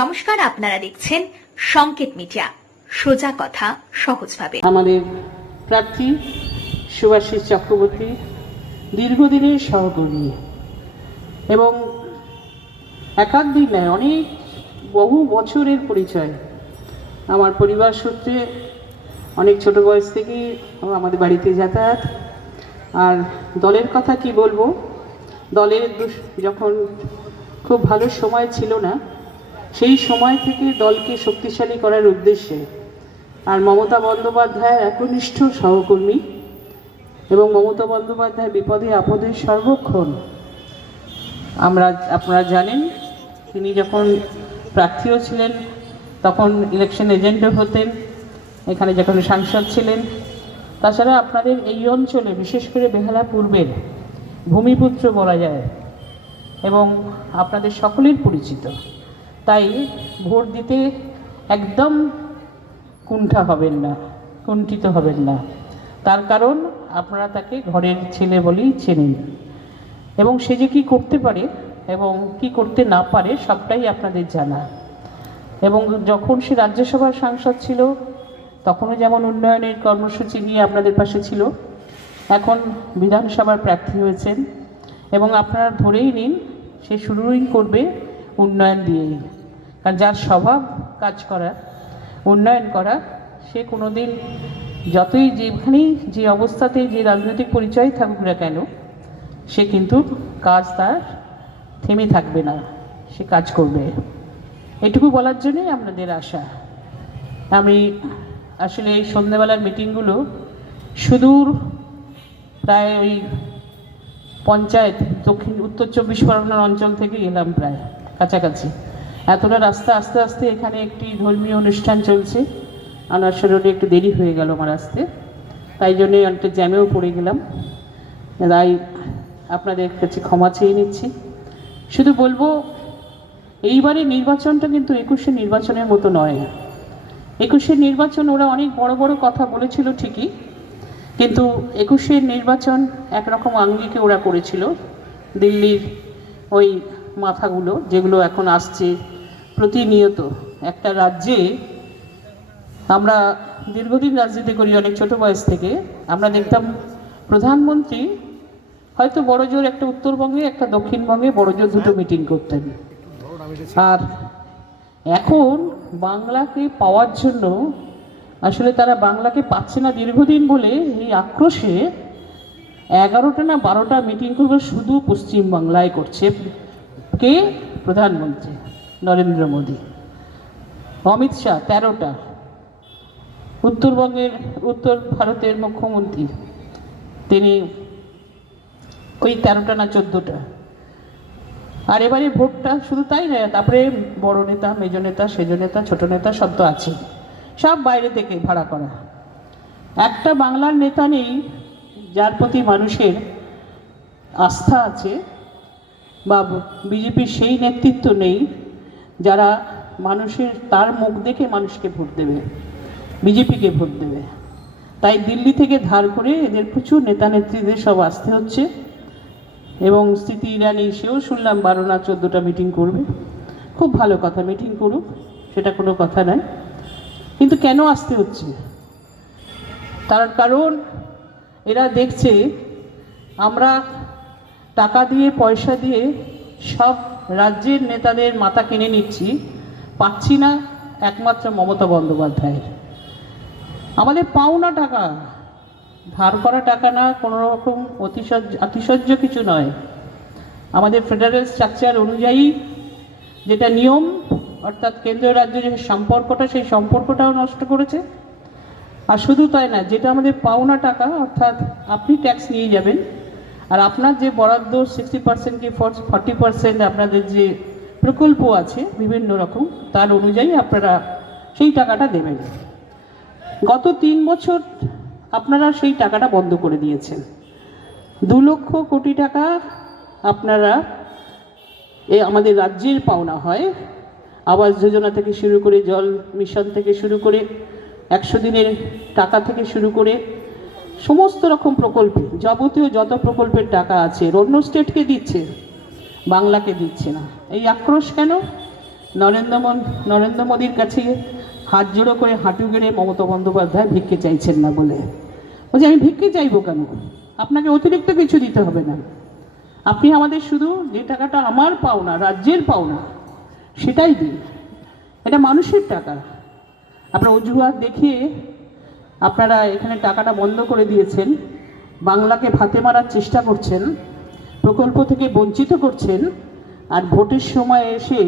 নমস্কার, আপনারা দেখছেন সংকেত মিডিয়া, সোজা কথা সহজভাবে। আমাদের প্রার্থী শুভাশিস চক্রবর্তী দীর্ঘদিনের সহকর্মী এবং একাধ দিন নয়, অনেক বহু বছরের পরিচয়। আমার পরিবার সূত্রে অনেক ছোট বয়স থেকেই আমাদের বাড়িতে যাতায়াত। আর দলের কথা কি বলবো, দলের যখন খুব ভালো সময় ছিল না, সেই সময় থেকে দলকে শক্তিশালী করার উদ্দেশ্যে আর মমতা বন্দ্যোপাধ্যায়ের একনিষ্ঠ সহকর্মী এবং মমতা বন্দ্যোপাধ্যায় বিপদে আপদে সর্বক্ষণ। আপনারা জানেন, তিনি যখন প্রার্থীও ছিলেন তখন ইলেকশন এজেন্টও হতেন, এখানে যখন সাংসদ ছিলেন। তাছাড়া আপনাদের এই অঞ্চলে বিশেষ করে বেহালা পূর্বের ভূমিপুত্র বলা যায় এবং আপনাদের সকলের পরিচিত। তাই ভোট দিতে একদম কুণ্ঠিত হবেন না। তার কারণ আপনারা তাকে ঘরের ছেলে বলেই চেনেন এবং সে যে কী করতে পারে এবং কি করতে না পারে সবটাই আপনাদের জানা। এবং যখন সে রাজ্যসভার সাংসদ ছিল তখনও যেমন উন্নয়নের কর্মসূচি নিয়ে আপনাদের পাশে ছিল, এখন বিধানসভার প্রার্থী হয়েছেন এবং আপনারা ধরেই নিন সে শুরুই করবে উন্নয়ন দিয়েই। কারণ যার স্বভাব কাজ করা, উন্নয়ন করা, সে কোনো দিন যতই যেখানেই যে অবস্থাতেই যে রাজনৈতিক পরিচয় থাকুক না কেন, সে কিন্তু কাজ তার থেমে থাকবে না, সে কাজ করবে। এটুকু বলার জন্যই আপনাদের আশা। আমি আসলে এই সন্ধ্যেবেলার মিটিংগুলো সুদূর প্রায় ওই পঞ্চায়েত উত্তর 24 পরগনার অঞ্চল থেকে এলাম, প্রায় কাছাকাছি। এতটা রাস্তা আস্তে আস্তে এখানে একটি ধর্মীয় অনুষ্ঠান চলছে, আনারসা রোডে একটু দেরি হয়ে গেল আমার আসতে, তাই জন্যে অনেকটা জ্যামেও পড়ে গেলাম। তাই আপনাদের কাছে ক্ষমা চেয়ে নিচ্ছি। শুধু বলবো, এইবারে নির্বাচনটা কিন্তু 21শে নির্বাচনের মতো নয়। 21শে নির্বাচন ওরা অনেক বড় বড় কথা বলেছিল ঠিকই, কিন্তু 21শে নির্বাচন একরকম আঙ্গিকে ওরা করেছিল। দিল্লির ওই মাথাগুলো যেগুলো এখন আসছে প্রতিনিয়ত একটা রাজ্যে, আমরা দীর্ঘদিন রাজনীতি করি অনেক ছোট বয়স থেকে, আমরা দেখতাম প্রধানমন্ত্রী হয়তো বড়জোর একটা উত্তরবঙ্গে একটা দক্ষিণবঙ্গে বড়জোর দুটো মিটিং করতেন। আর এখন বাংলাকে পাওয়ার জন্য আসলে তারা বাংলাকে পাচ্ছে না দীর্ঘদিন বলে এই আক্রোশে 11টা না 12টা মিটিং করবে শুধু পশ্চিমবাংলায় করছে। কে? প্রধানমন্ত্রী নরেন্দ্র মোদী। অমিত শাহ 13টা, উত্তর ভারতের মুখ্যমন্ত্রী তিনি ওই 13টা না 14টা। আর এবারে ভোটটা শুধু তাই নয়, তারপরে বড় নেতা, মেজ নেতা, সেজ নেতা, ছোট নেতা সব তো আছে, সব বাইরে থেকে ভাড়া করা। একটা বাংলার নেতা নেই যার প্রতি মানুষের আস্থা আছে, বা বিজেপির সেই নেতৃত্ব নেই যারা মানুষের তার মুখ দেখে মানুষকে ভোট দেবে, বিজেপিকে ভোট দেবে। তাই দিল্লি থেকে ধার করে এদের প্রচুর নেতা নেত্রীদের সব আসতে হচ্ছে। এবং স্মৃতি ইরানি, সেও শুনলাম 12 না 14টা মিটিং করবে। খুব ভালো কথা, মিটিং করুক, সেটা কোনো কথা নয়, কিন্তু কেন আসতে হচ্ছে? তার কারণ এরা দেখছে আমরা টাকা দিয়ে পয়সা দিয়ে সব রাজ্যের নেতাদের মাথা কিনে নিচ্ছি, পাচ্ছি না একমাত্র মমতা বন্দ্যোপাধ্যায়। আমাদের পাওনা টাকা, ধার করা টাকা না, কোনো রকম অতিশয্য কিছু নয়। আমাদের ফেডারেল স্ট্রাকচার অনুযায়ী যেটা নিয়ম, অর্থাৎ কেন্দ্র রাজ্য যে সম্পর্কটা, সেই সম্পর্কটাও নষ্ট করেছে। আর শুধু তাই না, যেটা আমাদের পাওনা টাকা, অর্থাৎ আপনি ট্যাক্স নিয়ে যাবেন আর আপনার যে বরাদ্দ 60% কি 40% আপনাদের যে প্রকল্প আছে বিভিন্ন রকম, তার অনুযায়ী আপনারা সেই টাকাটা দেবেন। গত 3 বছর আপনারা সেই টাকাটা বন্ধ করে দিয়েছেন। 2 লক্ষ কোটি টাকা আপনারা আমাদের রাজ্যের পাওনা হয়, আবাস যোজনা থেকে শুরু করে, জল মিশন থেকে শুরু করে, 100 দিনের টাকা থেকে শুরু করে সমস্ত রকম প্রকল্পে, যাবতীয় যত প্রকল্পের টাকা আছে অন্য স্টেটকে দিচ্ছে, বাংলাকে দিচ্ছে না। এই আক্রোশ কেন? নরেন্দ্র মোদীর কাছে হাত জোড়ো করে হাঁটু গেড়ে মমতা বন্দ্যোপাধ্যায় ভিক্ষে চাইছেন না বলে। বলছি আমি ভিক্ষে চাইবো কেন? আপনাকে অতিরিক্ত কিছু দিতে হবে না, আপনি আমাদের শুধু যে টাকাটা আমার পাওনা, রাজ্যের পাওনা, সেটাই দিন। এটা মানুষের টাকা। আপনার অজুহাত দেখিয়ে আপনারা এখানে টাকাটা বন্ধ করে দিয়েছেন, বাংলাকে ভাতে মারার চেষ্টা করছেন, প্রকল্প থেকে বঞ্চিত করছেন, আর ভোটের সময় এসে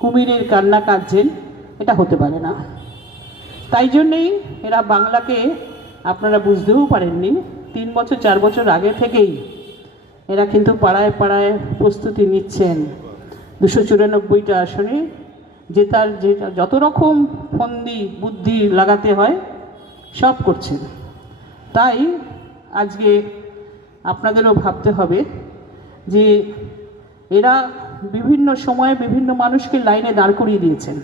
কুমিরের কান্না কাঁদছেন। এটা হতে পারে না। তাই জন্যেই এরা বাংলাকে আপনারা বুঝতেও পারেননি। 3 বছর 4 বছর আগে থেকেই এরা কিন্তু পাড়ায় পাড়ায় প্রস্তুতি নিচ্ছেন 294টা আসনে জেতার, যেটা যত রকম ফন্দি বুদ্ধি লাগাতে হয় সব করছেন। তাই আজকে আপনাদেরও ভাবতে হবে যে এরা বিভিন্ন সময়ে বিভিন্ন মানুষকে লাইনে দাঁড় করিয়ে দিয়েছেন।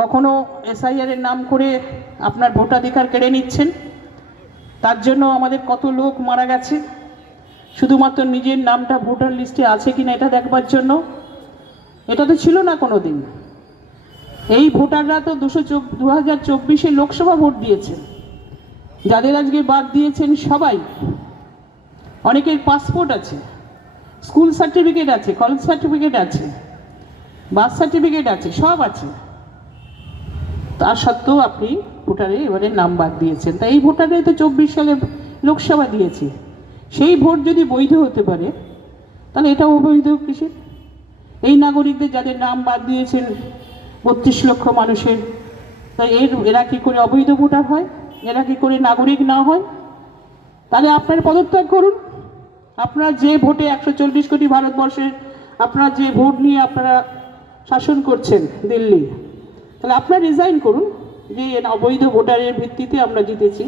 কখনো এসআইআরের নাম করে আপনার ভোটাধিকার কেড়ে নিচ্ছেন, তার জন্য আমাদের কত লোক মারা গেছে শুধুমাত্র নিজের নামটা ভোটার লিস্টে আছে কিনা এটা দেখবার জন্য। এটা তো ছিল না কোনো দিন। এই ভোটাররা তো 2024 লোকসভা ভোট দিয়েছে। যাদের আজকে বাদ দিয়েছেন সবাই, অনেকের পাসপোর্ট আছে, স্কুল সার্টিফিকেট আছে, কলেজ সার্টিফিকেট আছে, বার্থ সার্টিফিকেট আছে, সব আছে। তা সত্ত্বেও আপনি ভোটারে এবারে নাম বাদ দিয়েছেন। তাই এই ভোটারে তো 24 সালে লোকসভা দিয়েছে, সেই ভোট যদি বৈধ হতে পারে তাহলে এটা অবৈধ কিসের? এই নাগরিকদের যাদের নাম বাদ দিয়েছেন 32 লক্ষ মানুষের, তাই এরা কি করে অবৈধ ভোটার হয়? এরা কি করে নাগরিক না হয়? তাহলে আপনার পদত্যাগ করুন। আপনারা যে ভোটে 140 কোটি ভারতবর্ষের, আপনারা যে ভোট নিয়ে আপনারা শাসন করছেন দিল্লি, তাহলে আপনারা রিজাইন করুন যে অবৈধ ভোটারের ভিত্তিতে আমরা জিতেছি।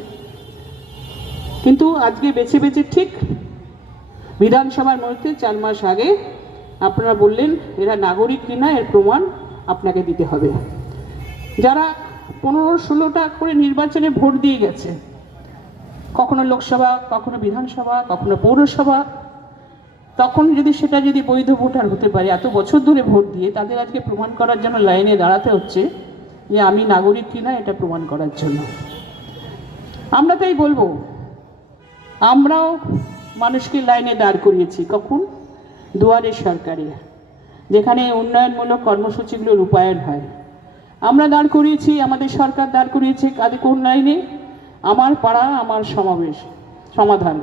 কিন্তু আজকে বেছে বেছে ঠিক বিধানসভার মধ্যে 4 মাস আগে আপনারা বললেন এরা নাগরিক কিনা এর প্রমাণ আপনাকে দিতে হবে। যারা 15-16টা করে নির্বাচনে ভোট দিয়ে গেছে, কখনো লোকসভা, কখনো বিধানসভা, কখনো পৌরসভা, তখন সেটা যদি বৈধ ভোটার হতে পারে, এত বছর ধরে ভোট দিয়ে, তাদের আজকে প্রমাণ করার জন্য লাইনে দাঁড়াতে হচ্ছে যে আমি নাগরিক কিনা এটা প্রমাণ করার জন্য। আমরা তাই বলবো, আমরাও মানুষকে লাইনে দাঁড় করিয়েছি। কখন? দুয়ারে সরকারে, যেখানে উন্নয়নমূলক কর্মসূচিগুলো রূপায়ণ হয়, আমরা দাঁড় করিয়েছি। আমাদের সরকার দাঁড় করিয়েছে কাদের কোন লাইনে? আমার পাড়া আমার সমাবেশ সমাধান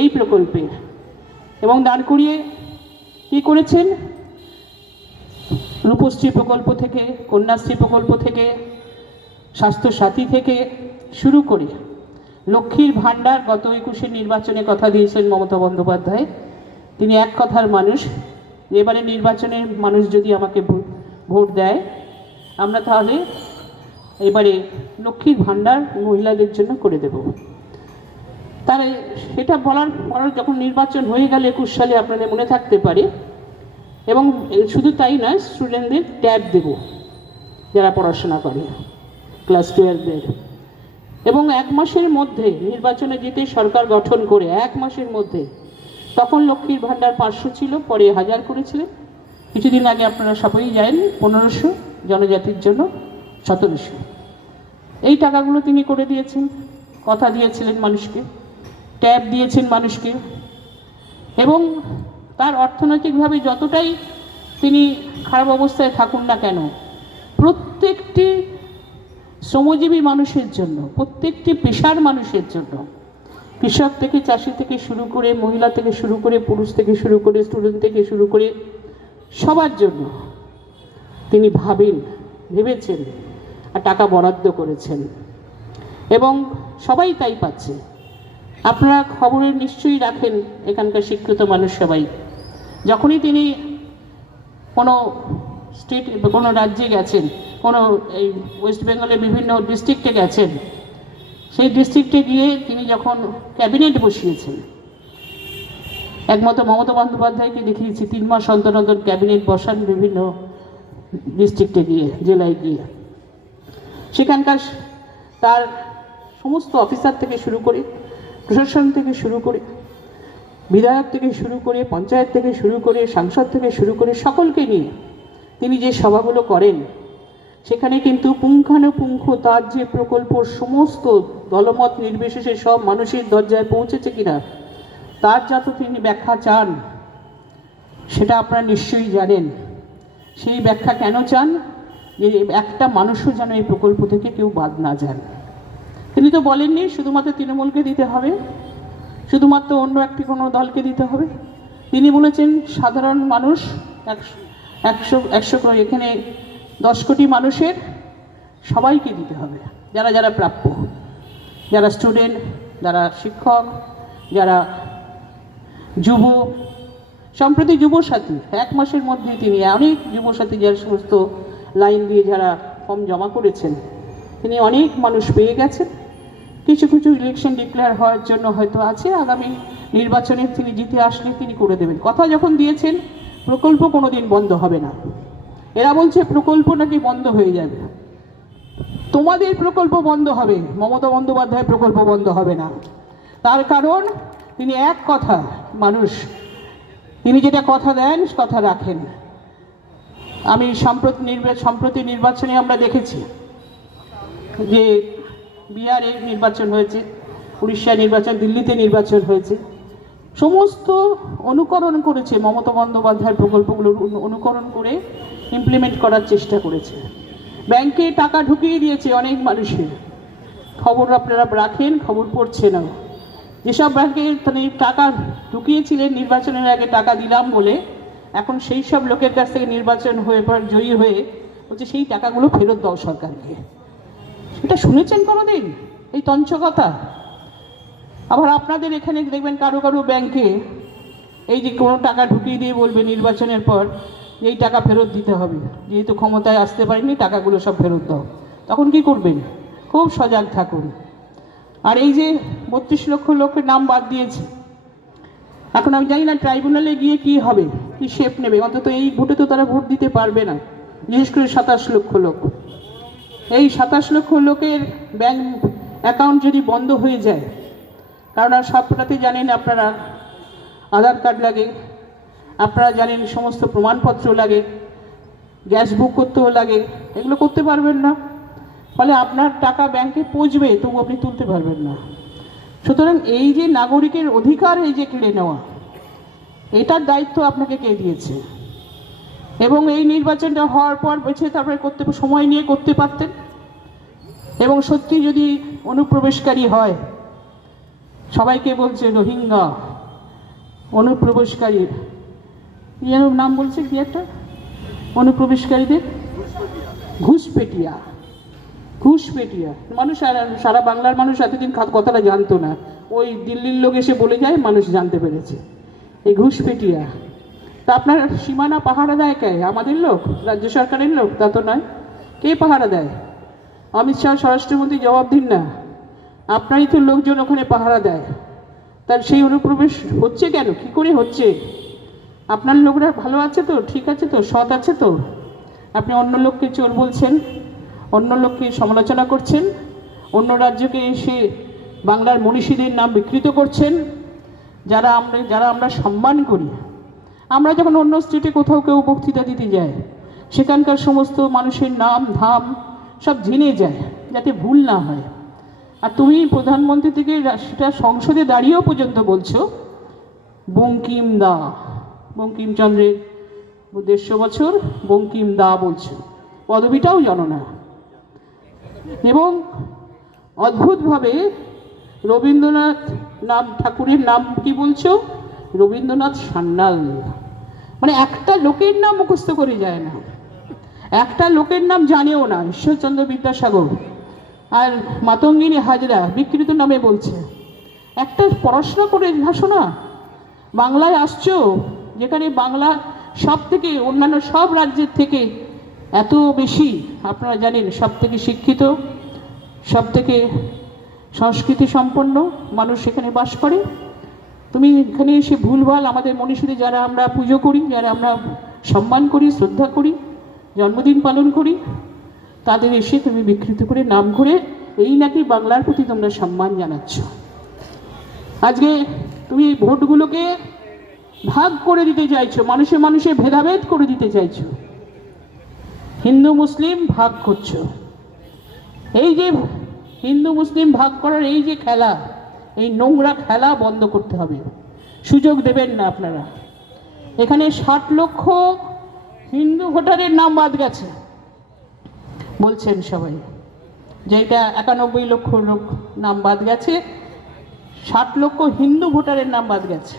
এই প্রকল্পে। এবং দাঁড় করিয়ে কী করেছেন? রূপশ্রী প্রকল্প থেকে, কন্যাশ্রী প্রকল্প থেকে, স্বাস্থ্যসাথী থেকে শুরু করে লক্ষ্মীর ভাণ্ডার। গত 21 নির্বাচনে কথা দিয়েছেন মমতা বন্দ্যোপাধ্যায়, তিনি এক কথার মানুষ। এবারে নির্বাচনের মানুষ যদি আমাকে ভোট দেয়, আমরা তাহলে এবারে লক্ষ্মীর ভাণ্ডার মহিলাদের জন্য করে দেব। তার সেটা বলার পর যখন নির্বাচন হয়ে গেল 21 সালে, আপনাদের মনে থাকতে পারে, এবং শুধু তাই নয়, স্টুডেন্টদের ট্যাব দেব যারা পড়াশোনা করে, ক্লাস 12-দের। এবং 1 মাসের মধ্যে নির্বাচনে জিতে সরকার গঠন করে 1 মাসের মধ্যে, তখন লক্ষ্মীর ভাণ্ডার 500 ছিল, পরে 1000 করেছিলেন। কিছুদিন আগে আপনারা সবাই জানেন 1500, জনজাতির জন্য 1700। এই টাকাগুলো তিনি করে দিয়েছেন। কথা দিয়েছিলেন মানুষকে, ট্যাব দিয়েছেন মানুষকে। এবং তার অর্থনৈতিকভাবে যতটাই তিনি খারাপ অবস্থায় থাকুন না কেন, প্রত্যেকটি শ্রমজীবী মানুষের জন্য, প্রত্যেকটি পেশার মানুষের জন্য, কৃষক থেকে, চাষি থেকে শুরু করে, মহিলা থেকে শুরু করে, পুরুষ থেকে শুরু করে, স্টুডেন্ট থেকে শুরু করে, সবার জন্য তিনি ভেবেছেন আর টাকা বরাদ্দ করেছেন। এবং সবাই তাই পাচ্ছে। আপনারা খবরে নিশ্চয়ই রাখেন, এখানকার শিক্ষিত মানুষ সবাই, যখনই তিনি কোনো স্টেট, কোনো রাজ্যে গেছেন, কোনো এই ওয়েস্ট বেঙ্গলের বিভিন্ন ডিস্ট্রিক্টে গেছেন, সেই ডিস্ট্রিক্টে গিয়ে তিনি যখন ক্যাবিনেট বসিয়েছেন, একমাত্র মমতা বন্দ্যোপাধ্যায়কে দেখিয়েছি 3 মাস অন্তর অন্তর ক্যাবিনেট বসান বিভিন্ন ডিস্ট্রিক্টে গিয়ে, জেলায় গিয়ে। সেখানকার তার সমস্ত অফিসার থেকে শুরু করে, প্রশাসন থেকে শুরু করে, বিধায়ক থেকে শুরু করে, পঞ্চায়েত থেকে শুরু করে, সাংসদ থেকে শুরু করে, সকলকে নিয়ে তিনি যে সভাগুলো করেন সেখানে কিন্তু পুঙ্খানুপুঙ্খ তার যে প্রকল্প সমস্ত দলমত নির্বিশেষে সব মানুষের দরজায় পৌঁছেছে কিনা তার যত তিনি ব্যাখ্যা চান সেটা আপনারা নিশ্চয়ই জানেন। সেই ব্যাখ্যা কেন চান? যে একটা মানুষও যেন এই প্রকল্প থেকে কেউ বাদ না যান। তিনি তো বলেননি শুধুমাত্র তৃণমূলকে দিতে হবে, শুধুমাত্র অন্য একটি কোনো দলকে দিতে হবে। তিনি বলেছেন সাধারণ মানুষ একশো এখানে 10 কোটি মানুষের সবাইকে দিতে হবে, যারা যারা প্রাপ্য, যারা স্টুডেন্ট, যারা শিক্ষক, যারা যুব। সম্প্রতি যুবসাথী 1 মাসের মধ্যে তিনি অনেক যুবসাথী যারা সমস্ত লাইন দিয়ে যারা ফর্ম জমা করেছেন তিনি অনেক মানুষ পেয়ে গেছেন। কিছু কিছু ইলেকশন ডিক্লেয়ার হওয়ার জন্য হয়তো আছে, আগামী নির্বাচনে তিনি জিতে আসলে তিনি করে দেবেন। কথা যখন দিয়েছেন প্রকল্প কোনো দিন বন্ধ হবে না। এরা বলছে প্রকল্প নাকি বন্ধ হয়ে যাবে। তোমাদের প্রকল্প বন্ধ হবে, মমতা বন্দ্যোপাধ্যায়ের প্রকল্প বন্ধ হবে না। তার কারণ তিনি এক কথা মানুষ, তিনি যেটা কথা দেন কথা রাখেন। আমি সম্প্রতি নির্বাচনে আমরা দেখেছি যে বিহারে নির্বাচন হয়েছে, উড়িষ্যায় নির্বাচন, দিল্লিতে নির্বাচন হয়েছে, সমস্ত অনুকরণ করেছে, মমতা বন্দ্যোপাধ্যায়ের প্রকল্পগুলোর অনুকরণ করে ইমপ্লিমেন্ট করার চেষ্টা করেছে। ব্যাংকে টাকা ঢুকিয়ে দিয়েছে অনেক মানুষের, খবর আপনারা রাখেন, খবর পড়ছে না। যেসব ব্যাংকে তিনি টাকা ঢুকিয়েছিলেন নির্বাচনের আগে টাকা দিলাম বলে, এখন সেই সব লোকের কাছ থেকে নির্বাচন হয়ে পর জয়ী হয়ে বলছে সেই টাকাগুলো ফেরত দাও সরকারকে। এটা শুনেছেন কোনোদিন এই তঞ্চকতা? আবার আপনাদের এখানে দেখবেন কারো কারো ব্যাংকে এই যে কোনো টাকা ঢুকিয়ে দিয়ে বলবে নির্বাচনের পর এই টাকা ফেরত দিতে হবে, যেহেতু ক্ষমতায় আসতে পারেনি টাকাগুলো সব ফেরত দাও। তখন কি করবেন? খুব সজাগ থাকুন। আর এই যে 32 লক্ষ লোকের নাম বাদ দিয়েছে, এখন আমি জানি না ট্রাইব্যুনালে গিয়ে কি হবে, কি শেপ নেবে। অন্তত এই ভোটে তো তারা ভোট দিতে পারবে না, বিশেষ করে 27 লক্ষ লোক। এই 27 লক্ষ লোকের ব্যাংক অ্যাকাউন্ট যদি বন্ধ হয়ে যায়, কারণ আর সবটাতে জানেন আপনারা আধার কার্ড লাগে, আপনারা জানেন সমস্ত প্রমাণপত্র লাগে, গ্যাস বুক করতেও লাগে, এগুলো করতে পারবেন না। ফলে আপনার টাকা ব্যাংকে পৌঁছবে তবু আপনি তুলতে পারবেন না। সুতরাং এই যে নাগরিকের অধিকার এই যে কেড়ে নেওয়া, এটার দায়িত্ব আপনাকে কে দিয়েছে? এবং এই নির্বাচনটা হওয়ার পর বেছে তারপরে করতে সময় নিয়ে করতে পারতেন। এবং সত্যি যদি অনুপ্রবেশকারী হয়, সবাইকে বলছে রোহিঙ্গা অনুপ্রবেশকারী, যেন নাম বলছে কি একটা অনুপ্রবেশকারীদের ঘুষপেটিয়া। মানুষ সারা বাংলার মানুষ এতদিন কথাটা জানতো না, ওই দিল্লির লোক এসে বলে যায় মানুষ জানতে পেরেছে এই ঘুষপেটিয়া। তা আপনার সীমানা পাহারা দেয় কে? আমাদের লোক, রাজ্য সরকারের লোক? তা তো নয়। কে পাহারা দেয়? অমিত শাহ স্বরাষ্ট্রমন্ত্রী জবাব দিন না, আপনারই তো লোকজন ওখানে পাহারা দেয়। তার সেই অনুপ্রবেশ হচ্ছে কেন? কী করে হচ্ছে? আপনার লোকরা ভালো আছে তো, ঠিক আছে তো, সৎ আছে তো? আপনি অন্য লোককে চোর বলছেন, অন্য লোককে সমালোচনা করছেন, অন্য রাজ্যকে এসে বাংলার মনীষীদের নাম বিকৃত করছেন, যারা আমরা সম্মান করি। আমরা যখন অন্য স্টেটে কোথাও কেউ বক্তৃতা দিতে যায়, সেখানকার সমস্ত মানুষের নাম ধাম সব জেনে যায় যাতে ভুল না হয়। আর তুমি প্রধানমন্ত্রী থেকে সেটা সংসদে দাঁড়িয়েও পর্যন্ত বলছো বঙ্কিমচন্দ্রের 150 বছর বঙ্কিম দা বলছো, পদবিটাও জানো না। এবং অদ্ভুতভাবে রবীন্দ্রনাথ ঠাকুরের নাম কি বলছো? রবীন্দ্রনাথ সান্যাল। মানে একটা লোকের নাম মুখস্থ করে যায় না, একটা লোকের নাম জানেও না। ঈশ্বরচন্দ্র বিদ্যাসাগর আর মাতঙ্গিনী হাজরা বিকৃত নামে বলছে। একটা পড়াশোনা করে আসো না, বাংলায় আসছো, যেখানে বাংলা সব থেকে অন্যান্য সব রাজ্যের থেকে এত বেশি, আপনারা জানেন, সব থেকে শিক্ষিত, সব থেকে সংস্কৃতি সম্পন্ন মানুষ সেখানে বাস করে। তুমি এখানে এসে ভুলভাল আমাদের মনীষীদের যারা আমরা পুজো করি, যারা আমরা সম্মান করি, শ্রদ্ধা করি, জন্মদিন পালন করি, তাদের এসে তুমি বিকৃত করে নাম করে এই নাকি বাংলার প্রতি তোমরা সম্মান জানাচ্ছ। আজকে তুমি ভোটগুলোকে ভাগ করে দিতে চাইছো, মানুষে মানুষে ভেদাভেদ করে দিতে চাইছো। হিন্দু মুসলিম ভাগ করছো। এই যে হিন্দু মুসলিম ভাগ করার এই যে খেলা, এই নোংরা খেলা বন্ধ করতে হবে। সুযোগ দেবেন না আপনারা। এখানে 60 লক্ষ হিন্দু ভোটারের নাম বাদ গেছে বলছেন সবাই, যেটা 91 লক্ষ লোক নাম বাদ গেছে। 60 লক্ষ হিন্দু ভোটারের নাম বাদ গেছে।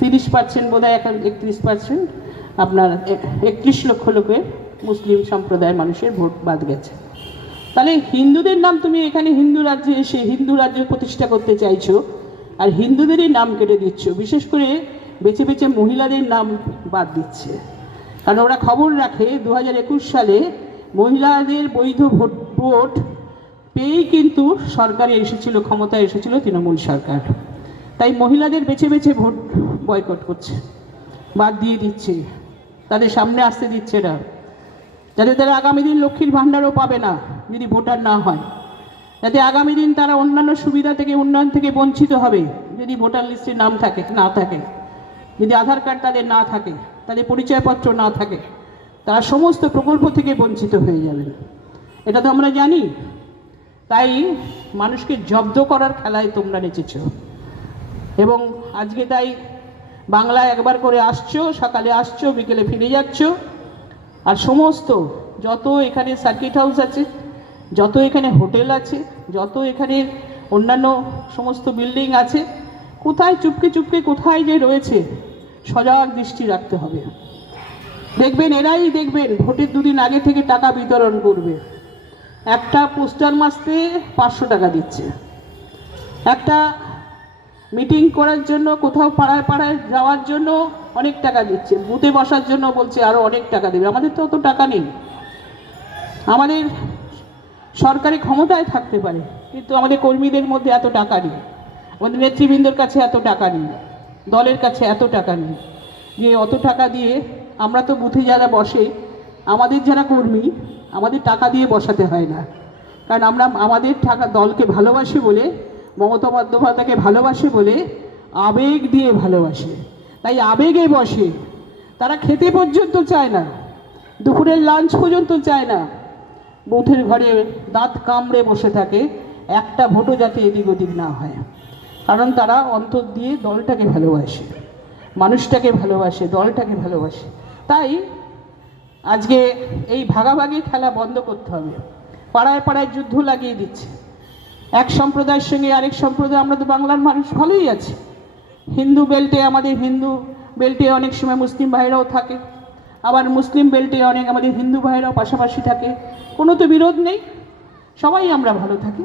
30% বোধহয়, এখন 31%, আপনার 31 লক্ষ লোকের মুসলিম সম্প্রদায়ের মানুষের ভোট বাদ গেছে। তাহলে হিন্দুদের নাম তুমি এখানে হিন্দু রাজ্যে এসে হিন্দু রাজ্য প্রতিষ্ঠা করতে চাইছো, আর হিন্দুদেরই নাম কেটে দিচ্ছ। বিশেষ করে বেছে বেছে মহিলাদের নাম বাদ দিচ্ছে, কারণ ওরা খবর রাখে 2021 সালে মহিলাদের বৈধ ভোট পেয়েই কিন্তু সরকারে এসেছিল, ক্ষমতায় এসেছিল তৃণমূল সরকার। তাই মহিলাদের বেছে বেছে ভোট বয়কট করছে, বাদ দিয়ে দিচ্ছে, তাদের সামনে আসতে দিচ্ছে না, যাতে তারা আগামী দিন লক্ষ্মীর ভাণ্ডারও পাবে না যদি ভোটার না হয়, যাতে আগামী দিন তারা অন্যান্য সুবিধা থেকে, উন্নয়ন থেকে বঞ্চিত হবে যদি ভোটার লিস্টে নাম না থাকে, যদি আধার কার্ড তাদের না থাকে, তাদের পরিচয়পত্র না থাকে, তারা সমস্ত প্রকল্প থেকে বঞ্চিত হয়ে যাবেন। এটা তো আমরা জানি। তাই মানুষকে জব্দ করার খেলায় তোমরা নেচেছ, এবং আজকে তাই বাংলায় একবার করে আসছো, সকালে আসছো, বিকেলে ফিরে যাচ্ছ। আর সমস্ত যত এখানে সার্কিট হাউস আছে, যত এখানে হোটেল আছে, যত এখানে অন্যান্য সমস্ত বিল্ডিং আছে, কোথায় চুপকে চুপকে কোথায় যে রয়েছে, সজাগ দৃষ্টি রাখতে হবে। দেখবেন এরাই দেখবেন ভোটের দুদিন আগে থেকে টাকা বিতরণ করবে। একটা পোস্টার মারতে 500 টাকা দিচ্ছে, একটা মিটিং করার জন্য, কোথাও পাড়ায় পাড়ায় যাওয়ার জন্য অনেক টাকা দিচ্ছে, বুথে বসার জন্য বলছে আরও অনেক টাকা দেবে। আমাদের তো অত টাকা নেই। আমাদের সরকারি ক্ষমতায় থাকতে পারে, কিন্তু আমাদের কর্মীদের মধ্যে এত টাকা নেই, আমাদের নেতৃবৃন্দর কাছে এত টাকা নেই, দলের কাছে এত টাকা নেই যে অত টাকা দিয়ে আমরা তো বুথে যারা বসে, আমাদের যারা কর্মী, আমাদের টাকা দিয়ে বসাতে হয় না, কারণ আমরা আমাদের টাকা দলকে ভালোবাসি বলে, মমতা বন্দ্যোপাধ্যায়কে ভালোবাসে বলে আবেগ দিয়ে ভালোবাসে, তাই আবেগে বসে। তারা খেতে পর্যন্ত চায় না, দুপুরের লাঞ্চ পর্যন্ত চায় না, বুথের ঘরে দাঁত কামড়ে বসে থাকে একটা ভোটও যাতে এদিক ওদিক না হয়, কারণ তারা অন্তর দিয়ে দলটাকে ভালোবাসে, মানুষটাকে ভালোবাসে, দলটাকে ভালোবাসে। তাই আজকে এই ভাগাভাগি খেলা বন্ধ করতে হবে। পাড়ায় পাড়ায় যুদ্ধ লাগিয়ে দিচ্ছে, এক সম্প্রদায়ের সঙ্গে আরেক সম্প্রদায়। আমরা তো বাংলার মানুষ ভালোই আছে, হিন্দু বেল্টে, আমাদের হিন্দু বেল্টে অনেক সময় মুসলিম ভাইরাও থাকে, আবার মুসলিম বেল্টে অনেক আমাদের হিন্দু ভাইরাও পাশাপাশি থাকে, কোনো তো বিরোধ নেই, সবাই আমরা ভালো থাকি।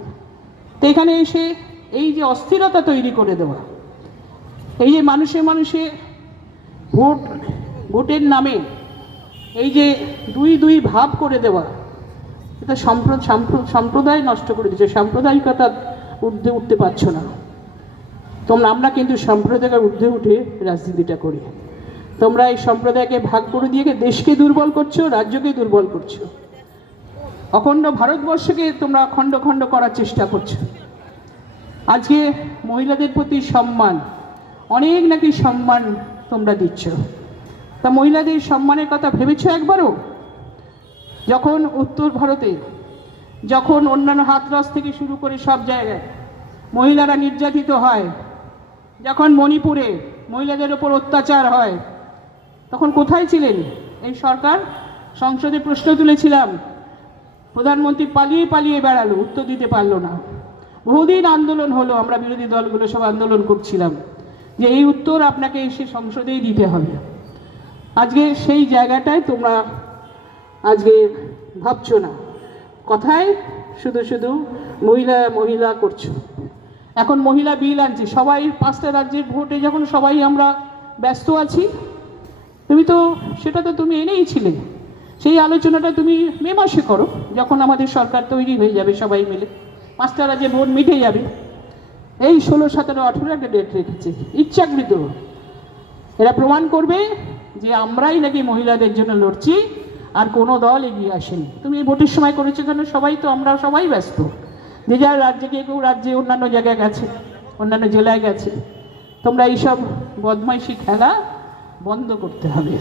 তো এখানে এসে এই যে অস্থিরতা তৈরি করে দেওয়া, এই যে মানুষে মানুষে ভোটের নামে এই যে দুই ভাব করে দেওয়া, এটা সম্প্রদায় নষ্ট করে দিচ্ছে। সাম্প্রদায়িকতা ঊর্ধ্বে উঠতে পারছো না তোমরা। আমরা কিন্তু সম্প্রদায়ের ঊর্ধ্বে উঠে রাজনীতিটা করি। তোমরা এই সম্প্রদায়কে ভাগ করে দিয়ে দেশকে দুর্বল করছো, রাজ্যকে দুর্বল করছো, অখণ্ড ভারতবর্ষকে তোমরা খণ্ড খণ্ড করার চেষ্টা করছো। আজকে মহিলাদের প্রতি সম্মান, অনেক নাকি সম্মান তোমরা দিচ্ছ, তা মহিলাদের সম্মানের কথা ভেবেছো একবারও? যখন উত্তর ভারতে, যখন অন্যান্য হাতরাস থেকে শুরু করে সব জায়গায় মহিলারা নির্যাতিত হয়, যখন মণিপুরে মহিলাদের ওপর অত্যাচার হয়, তখন কোথায় ছিলেন এই সরকার? সংসদে প্রশ্ন তুলেছিলাম, প্রধানমন্ত্রী পালিয়ে পালিয়ে বেড়ালো, উত্তর দিতে পারলো না। বহুদিন আন্দোলন হলো, আমরা বিরোধী দলগুলো সব আন্দোলন করছিলাম যে এই উত্তর আপনাকে এসে সংসদেই দিতে হবে। আজকে সেই জায়গাটায় তোমরা আজকে ভাবছো না, কথায় শুধু শুধু মহিলা মহিলা করছো। এখন মহিলা বিল আনছে, সবাই 5টা রাজ্যের ভোটে যখন সবাই আমরা ব্যস্ত আছি, সেটা তো তুমি এনেই ছিলে। সেই আলোচনাটা তুমি মে মাসে করো, যখন আমাদের সরকার তৈরি হয়ে যাবে, সবাই মিলে 5টা রাজ্যে ভোট মিটে যাবে। এই 16, 17, 18 একটা ডেট রেখেছে ইচ্ছাকৃত। এরা প্রমাণ করবে যে আমরাই নাকি মহিলাদের জন্য লড়ছি, আর কোনো দল এগিয়ে আসেনি। তুমি এই ভোটের সময় করেছো কেন? আমরা সবাই ব্যস্ত, যে যার রাজ্যে, কেউ রাজ্যে অন্যান্য জায়গায় গেছে, অন্যান্য জেলায় গেছে। তোমরা এইসব বদমাইশি খেলা বন্ধ করতে হবে।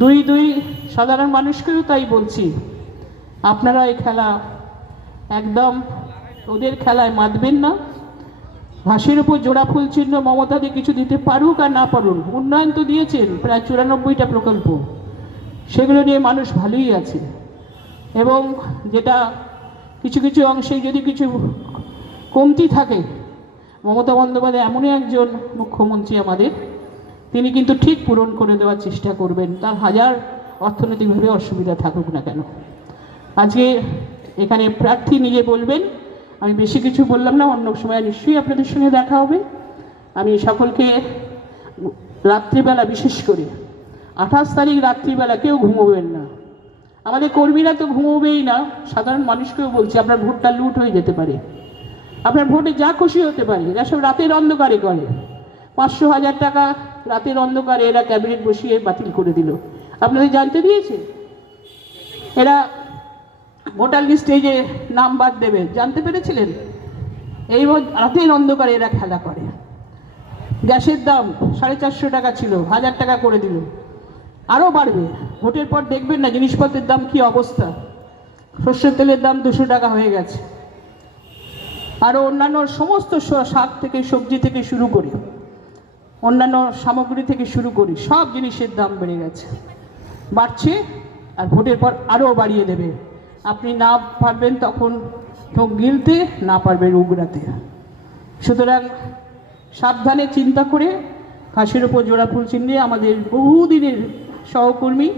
দুই সাধারণ মানুষকেও তাই বলছি, আপনারা এই খেলা একদম ওদের খেলায় মাতবেন না। ঘাসের উপর জোড়া ফুল চিহ্ন মমতাদি কিছু দিতে পারুক আর না পারুন, উন্নয়ন তো দিয়েছেন প্রায় 94টা প্রকল্প, সেগুলো নিয়ে মানুষ ভালোই আছে। এবং যেটা কিছু কিছু অংশে যদি কিছু কমতি থাকে, মমতা বন্দ্যোপাধ্যায় এমনই একজন মুখ্যমন্ত্রী আমাদের, তিনি কিন্তু ঠিক পূরণ করে দেওয়ার চেষ্টা করবেন, তার হাজার অর্থনৈতিকভাবে অসুবিধা থাকুক না কেন। আজকে এখানে প্রার্থী নিজে বলবেন, আমি বেশি কিছু বললাম না, অন্য সময় নিশ্চয়ই আপনাদের সঙ্গে দেখা হবে। আমি সকলকে রাত্রিবেলা, বিশেষ করে 28 তারিখ রাত্রিবেলা কেউ ঘুমোবেন না। আমাদের কর্মীরা তো ঘুমোবেই না, সাধারণ মানুষকেও বলছি, আপনার ভোটটা লুট হয়ে যেতে পারে, আপনার ভোটে যা খুশি হতে পারে। এরা সব রাতের অন্ধকারে করে, 500,000 টাকা রাতের অন্ধকারে এরা ক্যাবিনেট বসিয়ে বাতিল করে দিল, আপনাদের জানতে দিয়েছে? এরা ভোটার লিস্টে যে নাম বাদ দেবে, জানতে পেরেছিলেন? এই রাতের অন্ধকারে এরা খেলা করে। গ্যাসের দাম 450 টাকা ছিল, 1000 টাকা করে দিল, আরও বাড়বে। ভোটের পর দেখবেন না জিনিসপত্রের দাম কি অবস্থা, সর্ষের তেলের দাম 200 টাকা হয়ে গেছে। আরও অন্যান্য সমস্ত শাক থেকে, সবজি থেকে শুরু করে, অন্যান্য সামগ্রী থেকে শুরু করে সব জিনিসের দাম বেড়ে গেছে, বাড়ছে, আর ভোটের পর আরও বাড়িয়ে দেবে। আপনি না পারবেন তখন ঠোক গিলতে, না পারবেন উগড়াতে। সুতরাং সাবধানে চিন্তা করে, ঘাসের ওপর জোড়া ফুল চিহ্নে আমাদের বহুদিনের সহকর্মী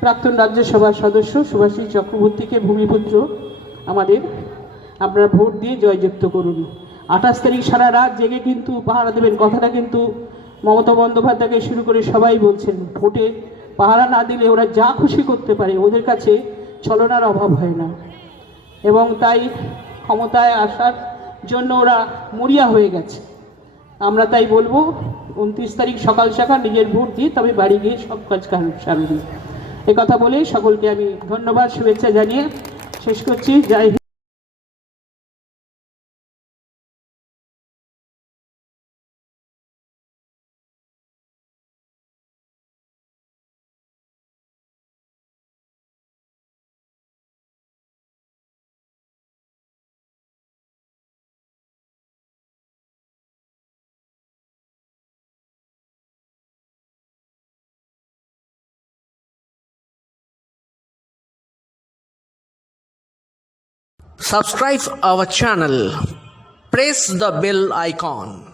প্রাক্তন রাজ্যসভার সদস্য সুভাষী চক্রবর্তীকে ভূমিপুত্র আমাদের আপনারা ভোট দিয়ে জয়যুক্ত করুন। 28 তারিখ সারা রাত জেগে কিন্তু পাহারা দেবেন, কথাটা কিন্তু মমতা বন্দ্যোপাধ্যায়কে শুরু করে সবাই বলছেন। ভোটে পাহারা না দিলে ওরা যা খুশি করতে পারে, ওদের কাছে ছলনার অভাব হয় না, এবং তাই ক্ষমতায় আসার জন্য ওরা মরিয়া হয়ে গেছে। আমরা তাই বলবো 29 তারিখ সকাল সকাল নিজের ভোট দিয়ে তবে বাড়ি গিয়ে সব কাজ সারুন। এ কথা বলে সকলকে আমি ধন্যবাদ, শুভেচ্ছা জানিয়ে শেষ করছি। জয় Hind. Subscribe our channel. Press the bell icon.